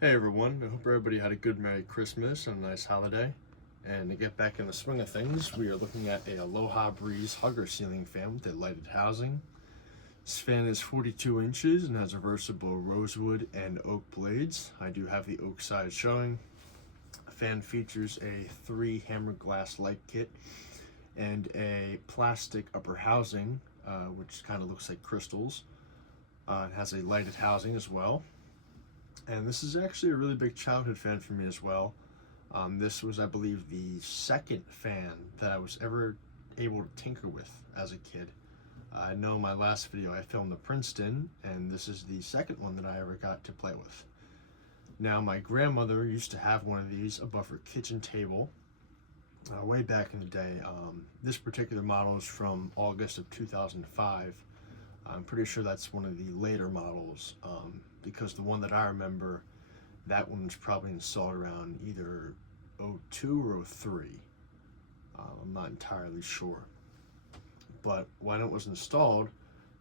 Hey everyone, I hope everybody had a good Merry Christmas and a nice holiday. And to get back in the swing of things, we are looking at a Aloha Breeze hugger ceiling fan with a lighted housing. This fan is 42 inches and has reversible rosewood and oak blades. I do have the oak side showing. The fan features a 3 hammer glass light kit and a plastic upper housing, which kind of looks like crystals. It has a lighted housing as well. And this is actually a really big childhood fan for me as well. This was, I believe, the second fan that I was ever able to tinker with as a kid. I know my last video I filmed the Princeton, and this is the second one that I ever got to play with. Now, my grandmother used to have one of these above her kitchen table way back in the day. This particular model is from August of 2005. I'm pretty sure that's one of the later models, because the one that I remember, that one was probably installed around either '02 or '03. I'm not entirely sure. But when it was installed,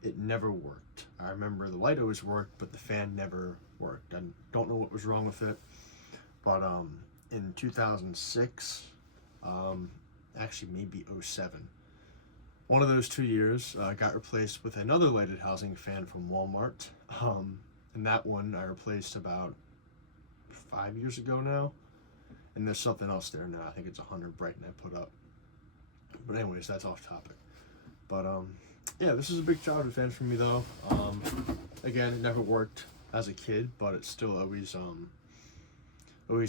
it never worked. I remember the light always worked, but the fan never worked. I don't know what was wrong with it. But in 2006, actually maybe '07, one of those 2 years got replaced with another lighted housing fan from Walmart. And that one I replaced about 5 years ago now. And there's something else there now. I think it's 100 Brighton I put up. But anyways, that's off topic. But yeah, this is a big childhood fan for me though. Again, it never worked as a kid, but it still always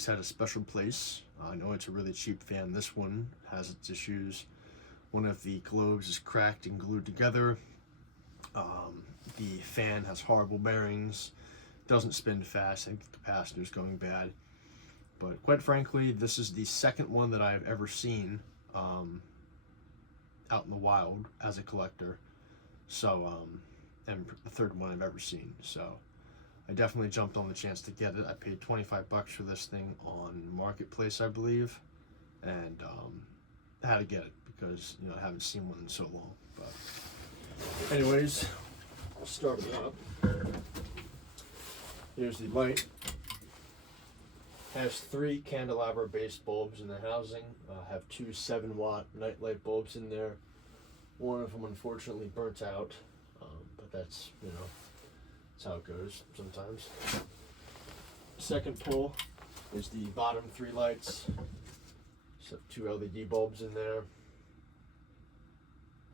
had a special place. I know it's a really cheap fan. This one has its issues. One of the globes is cracked and glued together. The fan has horrible bearings. Doesn't spin fast. I think the capacitor's going bad. But quite frankly, this is the second one that I've ever seen out in the wild as a collector. So, and the third one I've ever seen. So, I definitely jumped on the chance to get it. I paid 25 bucks for this thing on Marketplace, I believe, and I had to get it because I haven't seen one in so long. But, anyways, I'll start it up. Here's the light. Has 3 candelabra-based bulbs in the housing. Have 2 7-watt nightlight bulbs in there. One of them unfortunately burnt out, but that's that's how it goes sometimes. Second pull is the bottom 3 lights. So 2 LED bulbs in there.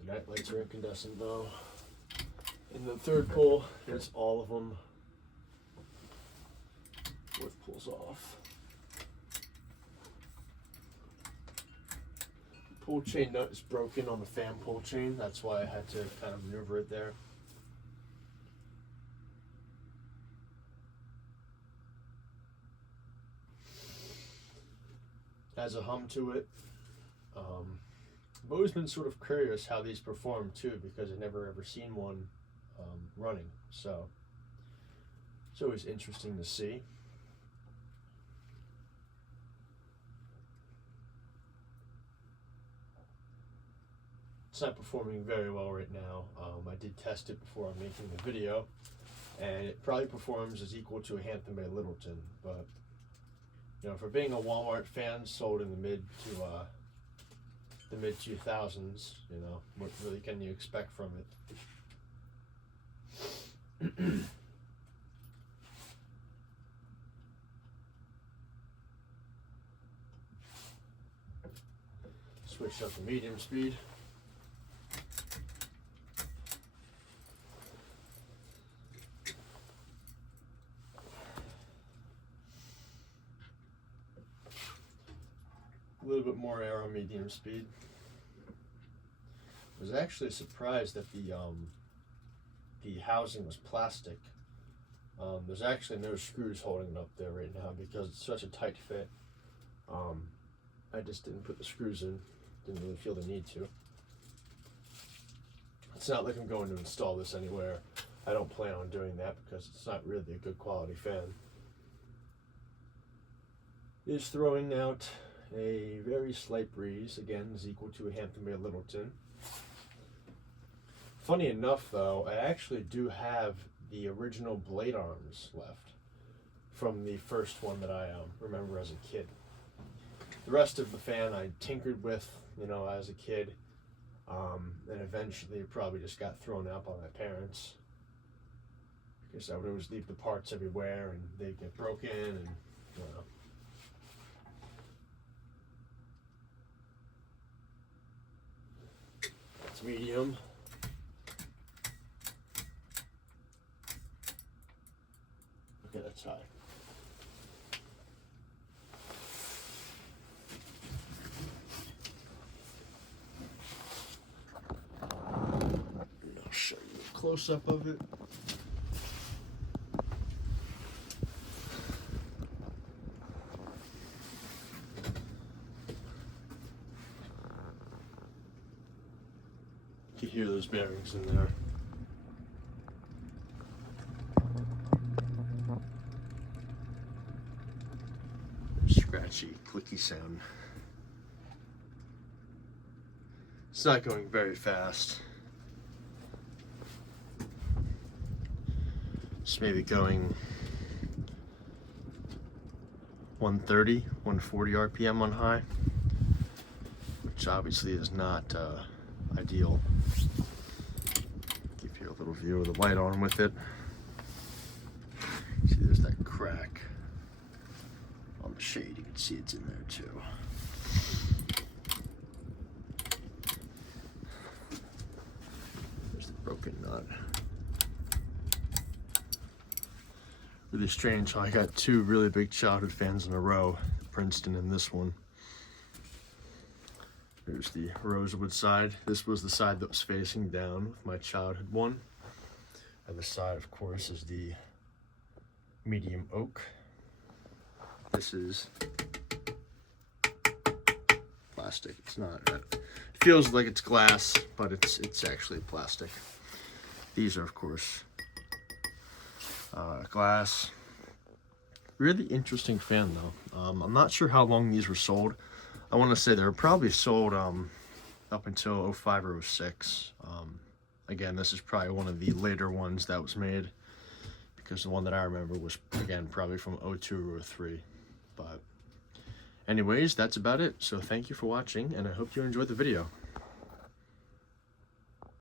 The night lights are incandescent though. And the third pull is all of them with pulls off. Pull chain nut is broken on the fan pull chain. That's why I had to kind of maneuver it there. Has a hum to it. I've always been sort of curious how these perform too, because I've never ever seen one running. So it's always interesting to see. It's not performing very well right now. I did test it before I'm making the video, and it probably performs as equal to a Hampton Bay Littleton, but for being a Walmart fan sold in the mid 2000s, what really can you expect from it? Switch up to medium speed. A little bit more air on medium speed. I was actually surprised that the housing was plastic. There's actually no screws holding it up there right now because it's such a tight fit. I just didn't put the screws in. Didn't really feel the need to. It's not like I'm going to install this anywhere. I don't plan on doing that because it's not really a good quality fan. It is throwing out a very slight breeze, again, is equal to a Hampton Bay Littleton. Funny enough, though, I actually do have the original blade arms left from the first one that I remember as a kid. The rest of the fan I tinkered with, you know, as a kid, and eventually it probably just got thrown out by my parents because I would always leave the parts everywhere and they'd get broken, and you know. It's medium. Okay, that's high. I'll show you a close-up of it. You can hear those bearings in there. Scratchy, clicky sound. It's not going very fast. It's maybe going 130, 140 RPM on high, which obviously is not ideal. Give you a little view of the light on with it. See, there's that crack on the shade. You can see it's in there too. There's the broken nut. Really strange how I got two really big childhood fans in a row, Princeton and this one. There's the rosewood side. This was the side that was facing down with my childhood one. And the side, of course, is the medium oak. This is plastic. It's not. It feels like it's glass, but it's actually plastic. These are, of course, glass. Really interesting fan though. I'm not sure how long these were sold. I want to say they were probably sold up until 05 or 06. Again, this is probably one of the later ones that was made, because the one that I remember was, again, probably from 02 or 03. But anyways, that's about it. So thank you for watching, and I hope you enjoyed the video.